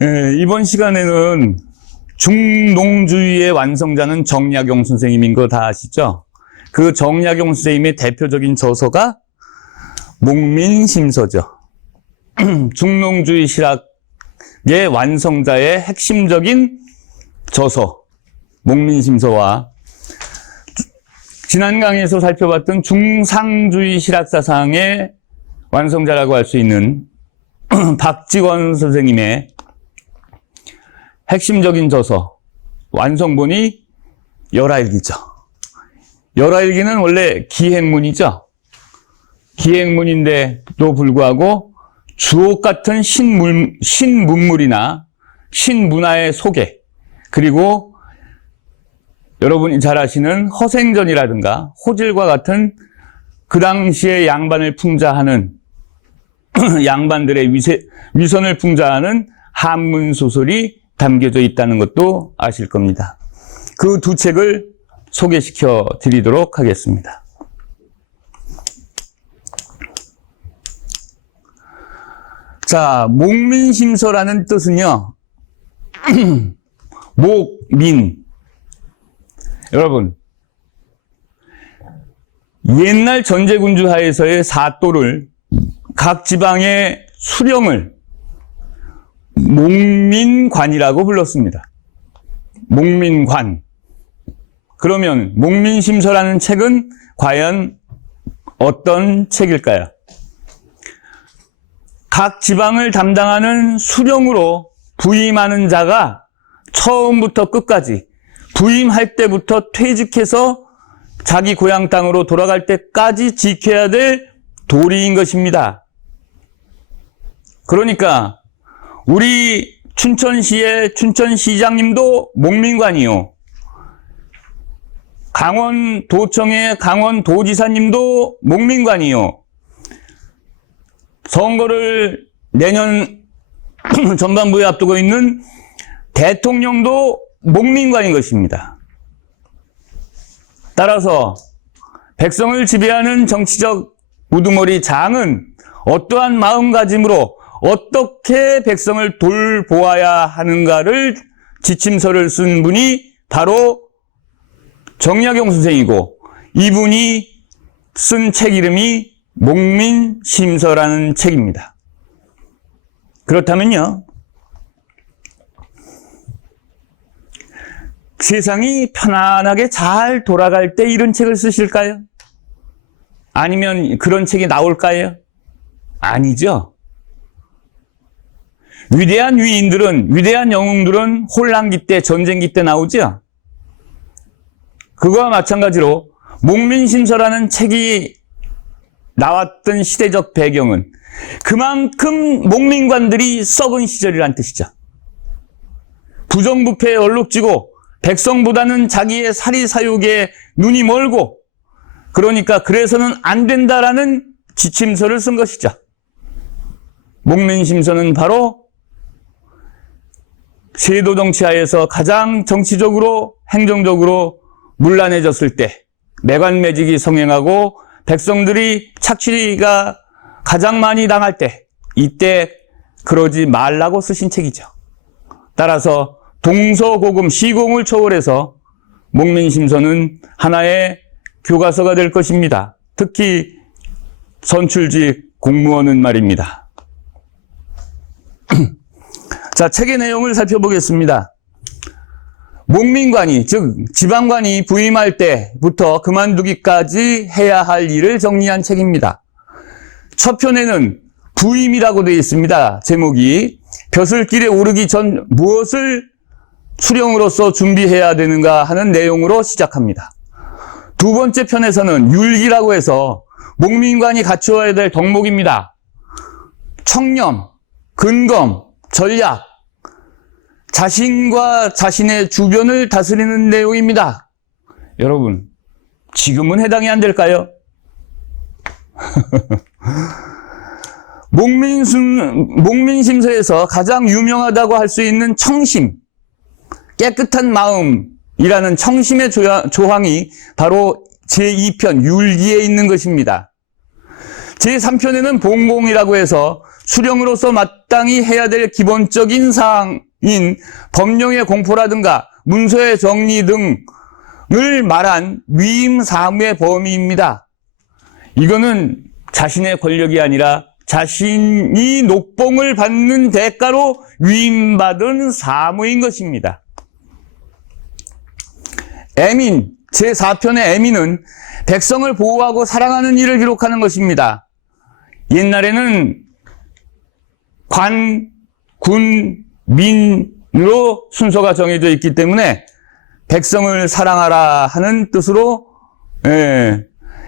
이번 시간에는 중농주의의 완성자는 정약용 선생님인 거 다 아시죠? 그 정약용 선생님의 대표적인 저서가 목민심서죠. 중농주의 실학의 완성자의 핵심적인 저서 목민심서와 지난 강의에서 살펴봤던 중상주의 실학사상의 완성자라고 할 수 있는 박지원 선생님의 핵심적인 저서 완성본이 열하일기죠. 열하일기는 원래 기행문이죠. 기행문인데도 불구하고 주옥 같은 신문물이나 신문화의 소개, 그리고 여러분이 잘 아시는 허생전이라든가 호질과 같은 그 당시에 양반을 풍자하는 양반들의 위선을 풍자하는 한문 소설이 담겨져 있다는 것도 아실 겁니다. 그 두 책을 소개시켜 드리도록 하겠습니다. 자, 목민심서라는 뜻은요, 목민. 여러분, 옛날 전제군주 하에서의 사또를 각 지방의 수령을 목민관이라고 불렀습니다. 목민관. 그러면 목민심서라는 책은 과연 어떤 책일까요? 각 지방을 담당하는 수령으로 부임하는 자가 처음부터 끝까지 부임할 때부터 퇴직해서 자기 고향 땅으로 돌아갈 때까지 지켜야 될 도리인 것입니다. 그러니까 우리 춘천시의 춘천시장님도 목민관이요. 강원도청의 강원도지사님도 목민관이요. 선거를 내년 전반부에 앞두고 있는 대통령도 목민관인 것입니다. 따라서 백성을 지배하는 정치적 우두머리 장은 어떠한 마음가짐으로 어떻게 백성을 돌보아야 하는가를 지침서를 쓴 분이 바로 정약용 선생이고, 이분이 쓴 책 이름이 목민심서라는 책입니다. 그렇다면요, 세상이 편안하게 잘 돌아갈 때 이런 책을 쓰실까요? 아니면 그런 책이 나올까요? 아니죠. 위대한 위인들은, 위대한 영웅들은 혼란기 때, 전쟁기 때 나오죠. 그거와 마찬가지로 목민심서라는 책이 나왔던 시대적 배경은 그만큼 목민관들이 썩은 시절이란 뜻이죠. 부정부패에 얼룩지고 백성보다는 자기의 사리사욕에 눈이 멀고, 그러니까 그래서는 안 된다라는 지침서를 쓴 것이죠. 목민심서는 바로 세도정치하에서 가장 정치적으로 행정적으로 문란해졌을 때, 매관매직이 성행하고 백성들이 착취가 가장 많이 당할 때, 이때 그러지 말라고 쓰신 책이죠. 따라서 동서고금 시공을 초월해서 목민심서는 하나의 교과서가 될 것입니다. 특히 선출직 공무원은 말입니다. 자, 책의 내용을 살펴보겠습니다. 목민관이, 즉 지방관이 부임할 때부터 그만두기까지 해야 할 일을 정리한 책입니다. 첫 편에는 부임이라고 되어 있습니다. 제목이 벼슬길에 오르기 전 무엇을 수령으로서 준비해야 되는가 하는 내용으로 시작합니다. 두 번째 편에서는 율기라고 해서 목민관이 갖추어야 될 덕목입니다. 청렴, 근검, 전략, 자신과 자신의 주변을 다스리는 내용입니다. 여러분, 지금은 해당이 안 될까요? 목민심서에서 가장 유명하다고 할 수 있는 청심, 깨끗한 마음이라는 청심의 조항이 바로 제2편 율기에 있는 것입니다. 제3편에는 봉공이라고 해서 수령으로서 마땅히 해야 될 기본적인 사항인 법령의 공포라든가 문서의 정리 등을 말한 위임 사무의 범위입니다. 이거는 자신의 권력이 아니라 자신이 녹봉을 받는 대가로 위임받은 사무인 것입니다. 애민, 제4편의 애민은 백성을 보호하고 사랑하는 일을 기록하는 것입니다. 옛날에는 관, 군, 민으로 순서가 정해져 있기 때문에 백성을 사랑하라 하는 뜻으로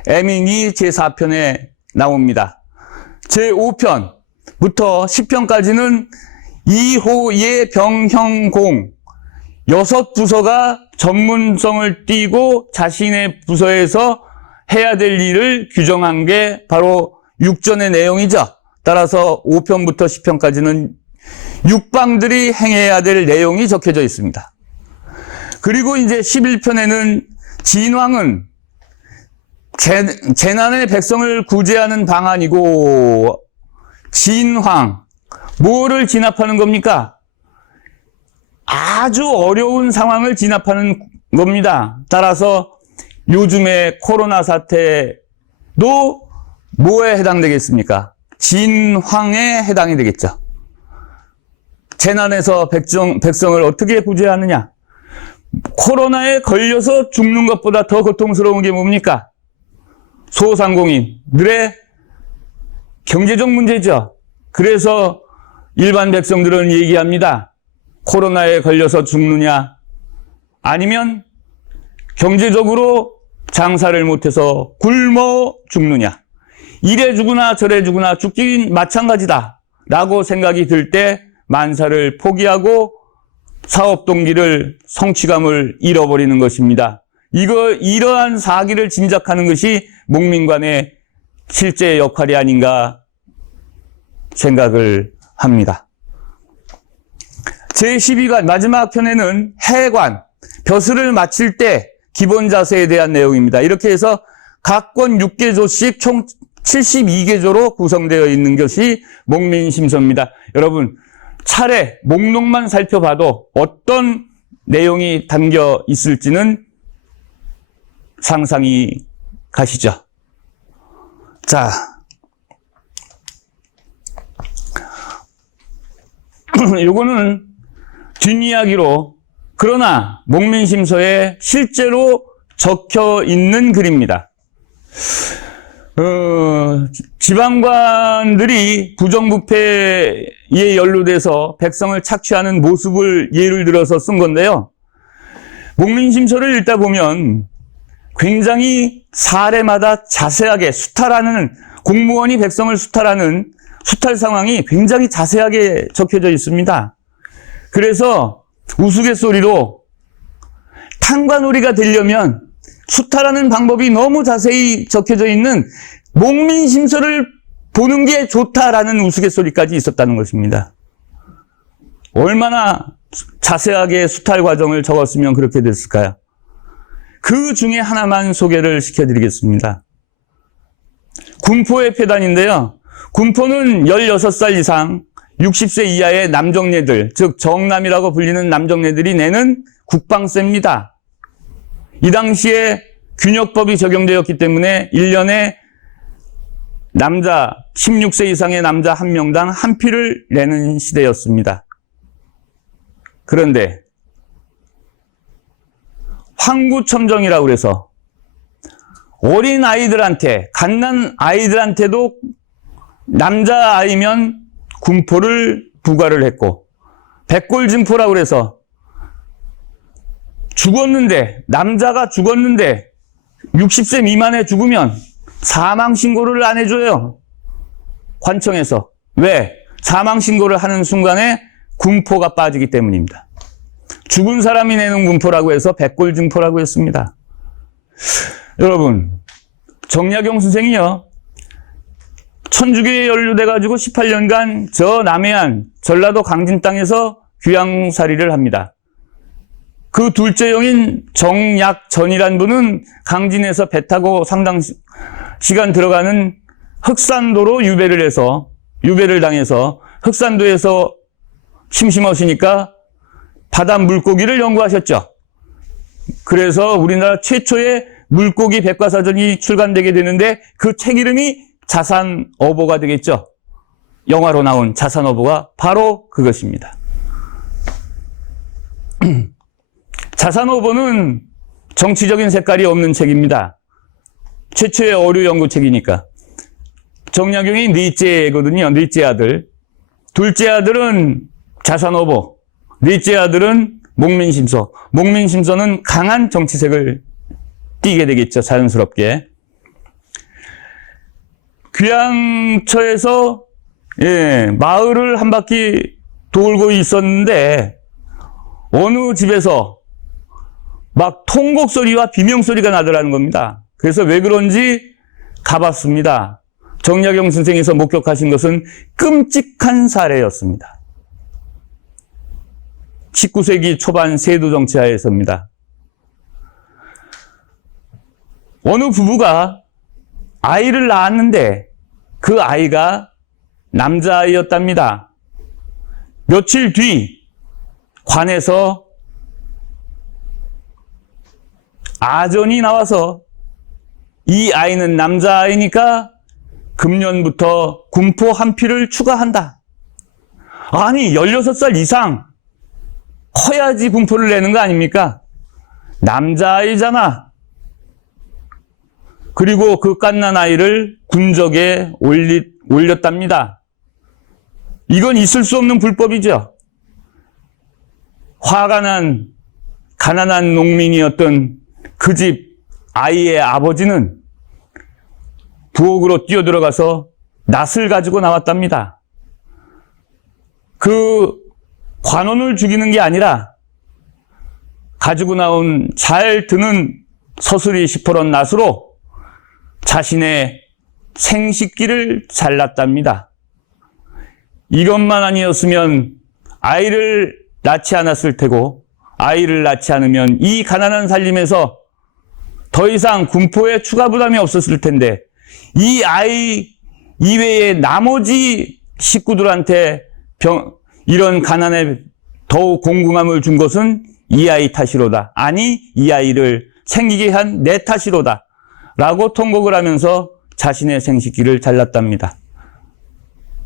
애민이 제4편에 나옵니다. 제5편부터 10편까지는 이호예 병형공 6부서가 전문성을 띠고 자신의 부서에서 해야 될 일을 규정한 게 바로 육전의 내용이죠. 따라서 5편부터 10편까지는 육방들이 행해야 될 내용이 적혀져 있습니다. 그리고 이제 11편에는 진왕은 재난의 백성을 구제하는 방안이고, 진황, 뭐를 진압하는 겁니까? 아주 어려운 상황을 진압하는 겁니다. 따라서 요즘의 코로나 사태도 뭐에 해당되겠습니까? 진황에 해당이 되겠죠. 재난에서 백성을 어떻게 구제하느냐? 코로나에 걸려서 죽는 것보다 더 고통스러운 게 뭡니까? 소상공인들의 경제적 문제죠. 그래서 일반 백성들은 얘기합니다. 코로나에 걸려서 죽느냐, 아니면 경제적으로 장사를 못해서 굶어 죽느냐. 이래 죽으나 저래 죽으나 죽긴 마찬가지다 라고 생각이 들 때 만사를 포기하고 사업 동기를, 성취감을 잃어버리는 것입니다. 이러한 사기를 진작하는 것이 목민관의 실제 역할이 아닌가 생각을 합니다. 제12관 마지막 편에는 해관, 벼슬을 마칠 때 기본 자세에 대한 내용입니다. 이렇게 해서 각 권 6개조씩 총 72개조로 구성되어 있는 것이 목민심서입니다. 여러분, 차례 목록만 살펴봐도 어떤 내용이 담겨 있을지는 상상이 가시죠. 자, 요거는 뒷이야기로, 그러나 목민심서에 실제로 적혀 있는 글입니다. 지방관들이 부정부패에 연루돼서 백성을 착취하는 모습을 예를 들어서 쓴 건데요. 목민심서를 읽다 보면 굉장히 사례마다 자세하게 수탈하는, 공무원이 백성을 수탈하는 수탈 상황이 굉장히 자세하게 적혀져 있습니다. 그래서 우스갯소리로 탕관오리가 되려면 수탈하는 방법이 너무 자세히 적혀져 있는 목민심서를 보는 게 좋다라는 우스갯소리까지 있었다는 것입니다. 얼마나 자세하게 수탈 과정을 적었으면 그렇게 됐을까요? 그 중에 하나만 소개를 시켜드리겠습니다. 군포의 폐단인데요. 군포는 16살 이상 60세 이하의 남정네들, 즉 정남이라고 불리는 남정네들이 내는 국방세입니다. 이 당시에 균역법이 적용되었기 때문에 1년에 남자 16세 이상의 남자 1명당 한 피를 내는 시대였습니다. 그런데 황구첨정이라고 해서 어린 아이들한테, 갓난 아이들한테도 남자아이면 군포를 부과를 했고, 백골증포라고 해서 죽었는데, 남자가 죽었는데 60세 미만에 죽으면 사망신고를 안 해줘요. 관청에서. 왜? 사망신고를 하는 순간에 군포가 빠지기 때문입니다. 죽은 사람이 내는 군포라고 해서 백골증포라고 했습니다. 여러분, 정약용 선생이요, 천주교에 연루돼가지고 18년간 저 남해안, 전라도 강진 땅에서 귀양살이를 합니다. 그 둘째 형인 정약전이란 분은 강진에서 배 타고 상당 시간 들어가는 흑산도로 유배를 해서 유배를 당해서 흑산도에서 심심하시니까 바다 물고기를 연구하셨죠. 그래서 우리나라 최초의 물고기 백과사전이 출간되게 되는데 그 책 이름이 자산어보가 되겠죠. 영화로 나온 자산어보가 바로 그것입니다. 자산어보는 정치적인 색깔이 없는 책입니다. 최초의 어류 연구책이니까. 정약용이 넷째거든요. 넷째 아들. 둘째 아들은 자산어보. 넷째 아들은 목민심서. 목민심서는 강한 정치색을 띠게 되겠죠. 자연스럽게. 귀양처에서 마을을 한 바퀴 돌고 있었는데 어느 집에서 막 통곡 소리와 비명 소리가 나더라는 겁니다. 그래서 왜 그런지 가봤습니다. 정약용 선생님께서 목격하신 것은 끔찍한 사례였습니다. 19세기 초반 세도 정치하에서입니다. 어느 부부가 아이를 낳았는데 그 아이가 남자아이였답니다. 며칠 뒤 관에서 아전이 나와서 이 아이는 남자아이니까 금년부터 군포 한 피를 추가한다. 아니 16살 이상 커야지 군포를 내는 거 아닙니까? 남자아이잖아. 그리고 그 갓난 아이를 군적에 올렸답니다. 이건 있을 수 없는 불법이죠. 화가 난 가난한 농민이었던 그 집 아이의 아버지는 부엌으로 뛰어들어가서 낫을 가지고 나왔답니다. 그 관원을 죽이는 게 아니라 가지고 나온 잘 드는 서술이 시퍼런 낫으로 자신의 생식기를 잘랐답니다. 이것만 아니었으면 아이를 낳지 않았을 테고 아이를 낳지 않으면 이 가난한 살림에서 더 이상 군포에 추가 부담이 없었을 텐데 이 아이 이외에 나머지 식구들한테 이런 가난에 더욱 공공함을 준 것은 이 아이 탓이로다. 아니 이 아이를 생기게 한 내 탓이로다. 라고 통곡을 하면서 자신의 생식기를 잘랐답니다.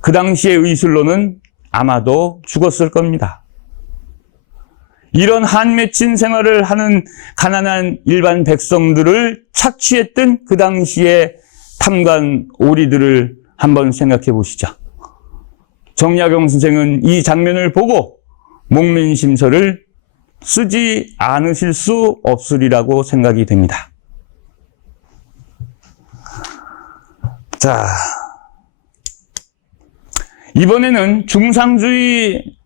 그 당시의 의술로는 아마도 죽었을 겁니다. 이런 한맺힌 생활을 하는 가난한 일반 백성들을 착취했던 그 당시의 탐관 오리들을 한번 생각해 보시죠. 정약용 선생은 이 장면을 보고 목민심서를 쓰지 않으실 수 없으리라고 생각이 됩니다. 자, 이번에는 중상주의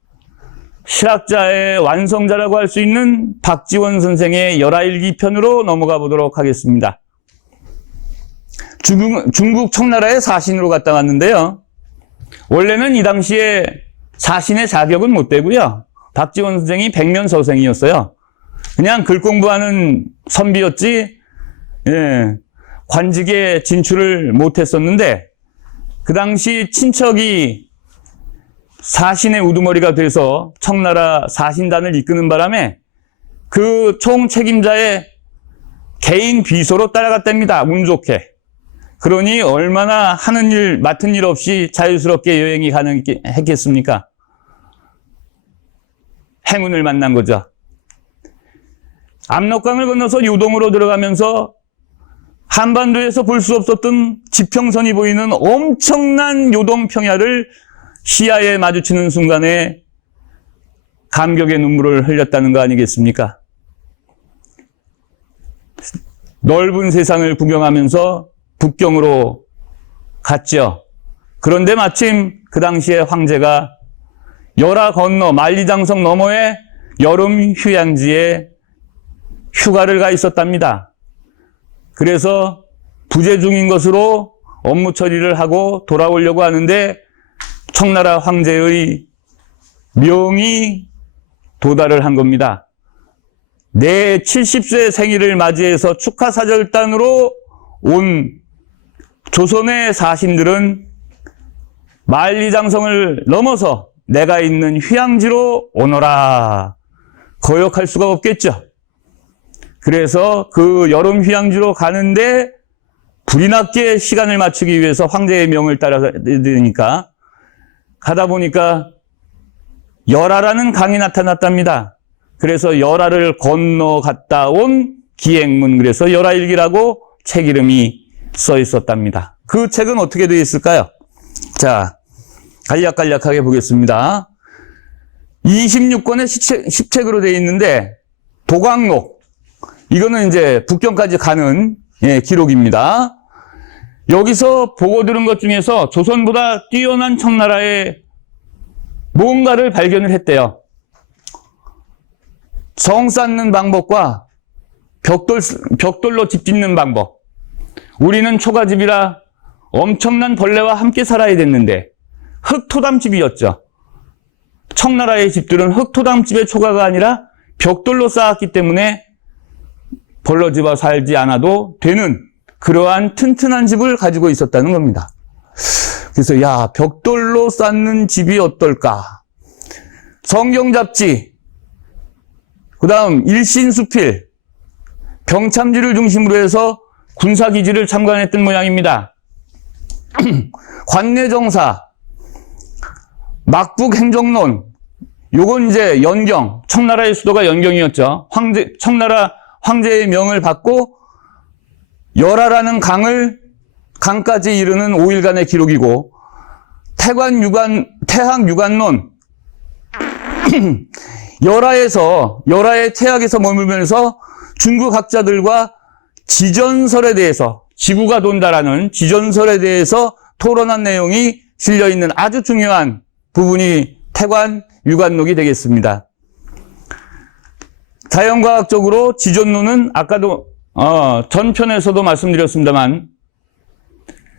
실학자의 완성자라고 할 수 있는 박지원 선생의 열하일기 편으로 넘어가 보도록 하겠습니다. 중국 청나라의 사신으로 갔다 왔는데요. 원래는 이 당시에 사신의 자격은 못 되고요. 박지원 선생이 백면서생이었어요. 그냥 글 공부하는 선비였지, 관직에 진출을 못했었는데, 그 당시 친척이 사신의 우두머리가 돼서 청나라 사신단을 이끄는 바람에 그 총책임자의 개인 비서로 따라갔답니다. 운 좋게. 그러니 얼마나 하는 일, 맡은 일 없이 자유스럽게 여행이 가능했겠습니까? 행운을 만난 거죠. 압록강을 건너서 요동으로 들어가면서 한반도에서 볼 수 없었던 지평선이 보이는 엄청난 요동 평야를 시야에 마주치는 순간에 감격의 눈물을 흘렸다는 거 아니겠습니까? 넓은 세상을 구경하면서 북경으로 갔죠. 그런데 마침 그 당시에 황제가 열하 건너 만리장성 너머의 여름 휴양지에 휴가를 가 있었답니다. 그래서 부재 중인 것으로 업무 처리를 하고 돌아오려고 하는데 청나라 황제의 명이 도달을 한 겁니다. 내 70세 생일을 맞이해서 축하사절단으로 온 조선의 사신들은 만리장성을 넘어서 내가 있는 휴양지로 오너라. 거역할 수가 없겠죠. 그래서 그 여름 휴양지로 가는데 불이 났게 시간을 맞추기 위해서 황제의 명을 따라야 되니까 가다 보니까 열하라는 강이 나타났답니다. 그래서 열하를 건너갔다 온 기행문, 그래서 열하일기라고 책 이름이 써 있었답니다. 그 책은 어떻게 되어 있을까요? 자, 간략간략하게 보겠습니다. 26권의 십책으로 되어 있는데 도광록, 이거는 이제 북경까지 가는 기록입니다. 여기서 보고 들은 것 중에서 조선보다 뛰어난 청나라의 뭔가를 발견을 했대요. 성 쌓는 방법과 벽돌로 집 짓는 방법. 우리는 초가집이라 엄청난 벌레와 함께 살아야 됐는데 흙토담집이었죠. 청나라의 집들은 흙토담집의 초가가 아니라 벽돌로 쌓았기 때문에 벌러지와 살지 않아도 되는 그러한 튼튼한 집을 가지고 있었다는 겁니다. 그래서 야, 벽돌로 쌓는 집이 어떨까? 성경잡지, 그 다음 일신수필, 병참지를 중심으로 해서 군사기지를 참관했던 모양입니다. 관내정사, 막북행정론, 요건 이제 연경, 청나라의 수도가 연경이었죠. 청나라 황제의 명을 받고 열하라는 강까지 이르는 5일간의 기록이고, 태학유관론, 열하의 태학에서 머물면서 중국 학자들과 지전설에 대해서, 지구가 돈다라는 지전설에 대해서 토론한 내용이 실려있는 아주 중요한 부분이 태관유관록이 되겠습니다. 자연과학적으로 지전론은 아까도 전편에서도 말씀드렸습니다만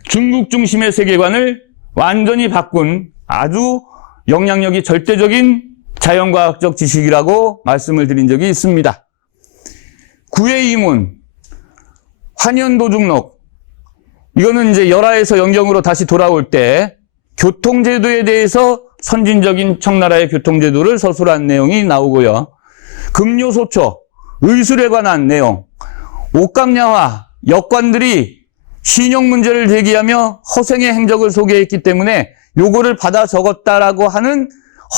중국 중심의 세계관을 완전히 바꾼 아주 영향력이 절대적인 자연과학적 지식이라고 말씀을 드린 적이 있습니다. 구해이문, 환현도중록, 이거는 이제 열하에서 연경으로 다시 돌아올 때 교통제도에 대해서 선진적인 청나라의 교통제도를 서술한 내용이 나오고요. 금료소초, 의술에 관한 내용, 옥감야화, 역관들이 신용 문제를 제기하며 허생의 행적을 소개했기 때문에 요거를 받아 적었다라고 하는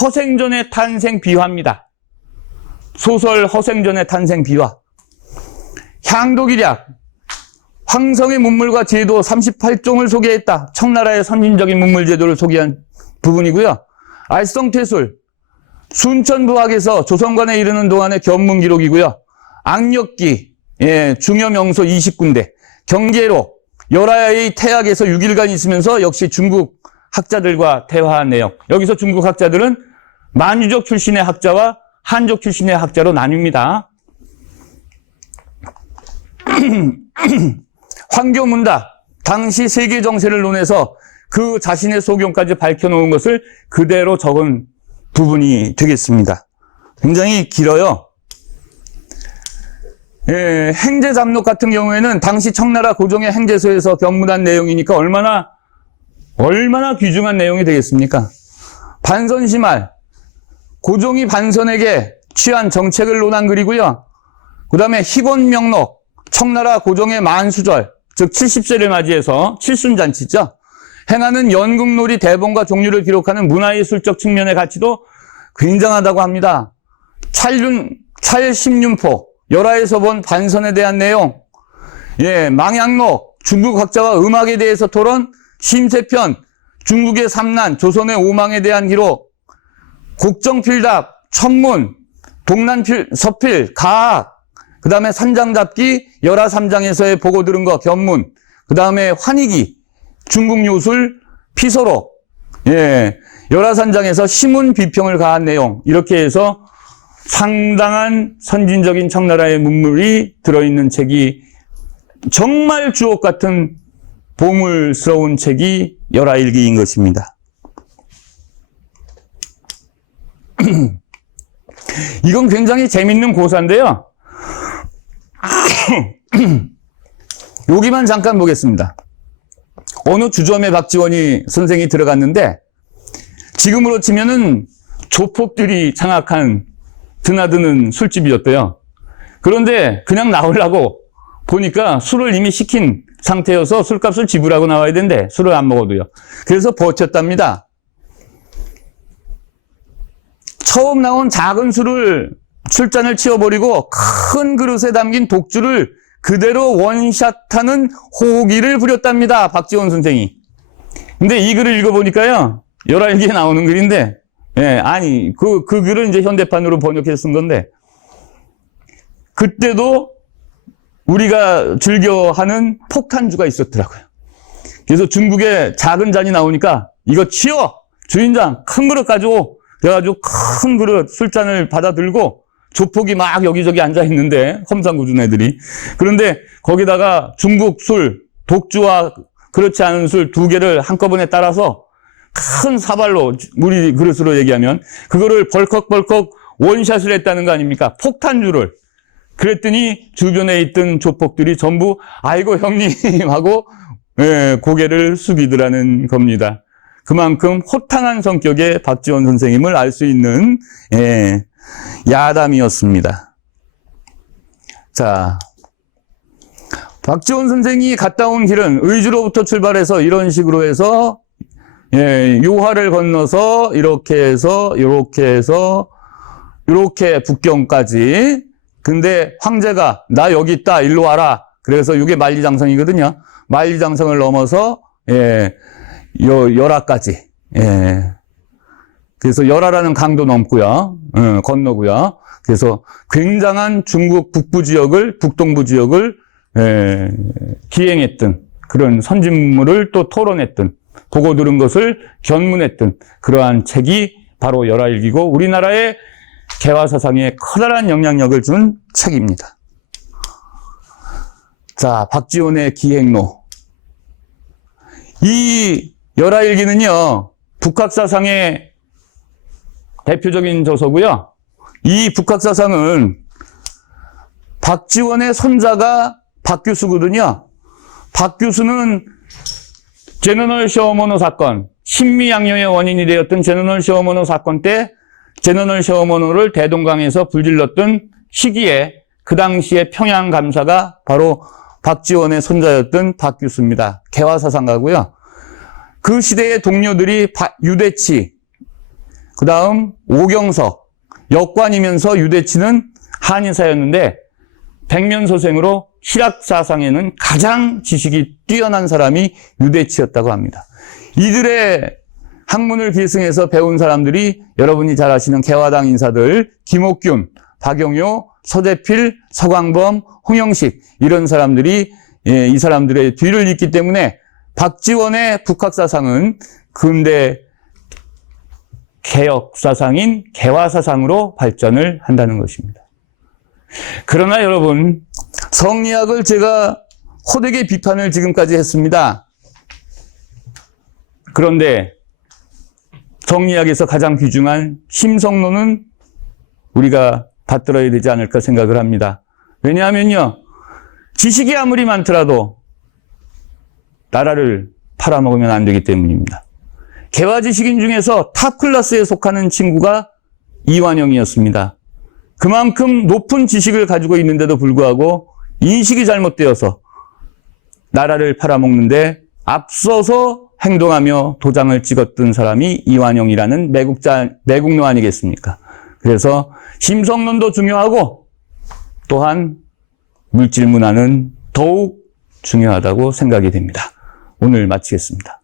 허생전의 탄생 비화입니다. 소설 허생전의 탄생 비화. 향도기략, 황성의 문물과 제도 38종을 소개했다. 청나라의 선진적인 문물 제도를 소개한 부분이고요. 알성퇴술, 순천부학에서 조선관에 이르는 동안의 견문 기록이고요. 악력기, 중여명소 20군데, 경계로, 열하의 태학에서 6일간 있으면서 역시 중국 학자들과 대화한 내용. 여기서 중국 학자들은 만유적 출신의 학자와 한족 출신의 학자로 나뉩니다. 황교문답, 당시 세계 정세를 논해서 그 자신의 소견까지 밝혀놓은 것을 그대로 적은 부분이 되겠습니다. 굉장히 길어요. 행제잡록 같은 경우에는 당시 청나라 고종의 행제소에서 견문한 내용이니까 얼마나 귀중한 내용이 되겠습니까? 반선시말, 고종이 반선에게 취한 정책을 논한 글이고요. 그 다음에 희본명록, 청나라 고종의 만수절, 즉 70세를 맞이해서 칠순잔치죠. 행하는 연극놀이 대본과 종류를 기록하는 문화예술적 측면의 가치도 굉장하다고 합니다. 찰심윤포, 열하에서 본 반선에 대한 내용, 망향록, 중국 학자와 음악에 대해서 토론, 심세편, 중국의 삼난, 조선의 오망에 대한 기록, 곡정필답, 천문, 동난서필, 가학, 그 다음에 산장잡기, 열하 3장에서의 보고 들은 거, 견문, 그 다음에 환희기, 중국 요술, 피서록, 열하 3장에서 시문 비평을 가한 내용, 이렇게 해서 상당한 선진적인 청나라의 문물이 들어있는 책이 정말 주옥 같은 보물스러운 책이 열하일기인 것입니다. 이건 굉장히 재밌는 고사인데요. 여기만 잠깐 보겠습니다. 어느 주점에 박지원이 선생이 들어갔는데 지금으로 치면은 조폭들이 장악한 드나드는 술집이었대요. 그런데 그냥 나오려고 보니까 술을 이미 시킨 상태여서 술값을 지불하고 나와야 된대. 술을 안 먹어도요. 그래서 버텼답니다. 처음 나온 작은 술을 술잔을 치워버리고 큰 그릇에 담긴 독주를 그대로 원샷하는 호기를 부렸답니다. 박지원 선생이. 근데 이 글을 읽어보니까요. 11개에 나오는 글인데, 예, 아니, 그 글을 이제 현대판으로 번역해서 쓴 건데, 그때도 우리가 즐겨하는 폭탄주가 있었더라고요. 그래서 중국에 작은 잔이 나오니까, 이거 치워! 주인장, 큰 그릇 가지고, 그래가지고 큰 그릇 술잔을 받아 들고, 조폭이 막 여기저기 앉아 있는데, 험상궂은 애들이. 그런데 거기다가 중국 술, 독주와 그렇지 않은 술 2개를 한꺼번에 따라서 큰 사발로, 우리 그릇으로 얘기하면, 그거를 벌컥벌컥 원샷을 했다는 거 아닙니까? 폭탄주를. 그랬더니 주변에 있던 조폭들이 전부, 아이고 형님 하고, 예, 고개를 숙이더라는 겁니다. 그만큼 호탕한 성격의 박지원 선생님을 알 수 있는, 예, 야담이었습니다. 자, 박지원 선생이 갔다 온 길은 의주로부터 출발해서 이런 식으로 해서, 예, 요하를 건너서 이렇게 해서 이렇게 북경까지. 근데 황제가 나 여기 있다 일로 와라. 그래서 이게 만리장성이거든요. 만리장성을 넘어서 예, 열하까지. 예. 그래서 열하라는 강도 넘고요. 건너고요. 그래서 굉장한 중국 북부 지역을 북동부 지역을 예, 기행했던 그런 선진물을 또 토론했던 보고 들은 것을 견문했던 그러한 책이 바로 열하일기고 우리나라의 개화사상에 커다란 영향력을 준 책입니다. 자, 박지원의 기행로. 이 열하일기는요, 북학사상의 대표적인 저서고요. 이 북학사상은 박지원의 손자가 박규수거든요. 박규수는 제너럴 쇼어모노 사건, 신미양요의 원인이 되었던 제너럴 쇼어모노 사건 때 제너럴 쇼어모노를 대동강에서 불질렀던 시기에 그 당시에 평양 감사가 바로 박지원의 손자였던 박규수입니다. 개화사상가고요. 그 시대의 동료들이 유대치, 그 다음 오경석, 역관이면서 유대치는 한인사였는데 백면소생으로 실학사상에는 가장 지식이 뛰어난 사람이 유대치였다고 합니다. 이들의 학문을 계승해서 배운 사람들이 여러분이 잘 아시는 개화당 인사들 김옥균, 박영효, 서대필, 서광범, 홍영식 이런 사람들이 이 사람들의 뒤를 잇기 때문에 박지원의 북학사상은 근대 개혁사상인 개화사상으로 발전을 한다는 것입니다. 그러나 여러분, 성리학을 제가 호되게 비판을 지금까지 했습니다. 그런데 성리학에서 가장 귀중한 심성론은 우리가 받들어야 되지 않을까 생각을 합니다. 왜냐하면요, 지식이 아무리 많더라도 나라를 팔아먹으면 안 되기 때문입니다. 개화지식인 중에서 탑 클래스에 속하는 친구가 이완영이었습니다. 그만큼 높은 지식을 가지고 있는데도 불구하고 인식이 잘못되어서 나라를 팔아먹는데 앞서서 행동하며 도장을 찍었던 사람이 이완영이라는 매국노 아니겠습니까? 그래서 심성론도 중요하고 또한 물질문화는 더욱 중요하다고 생각이 됩니다. 오늘 마치겠습니다.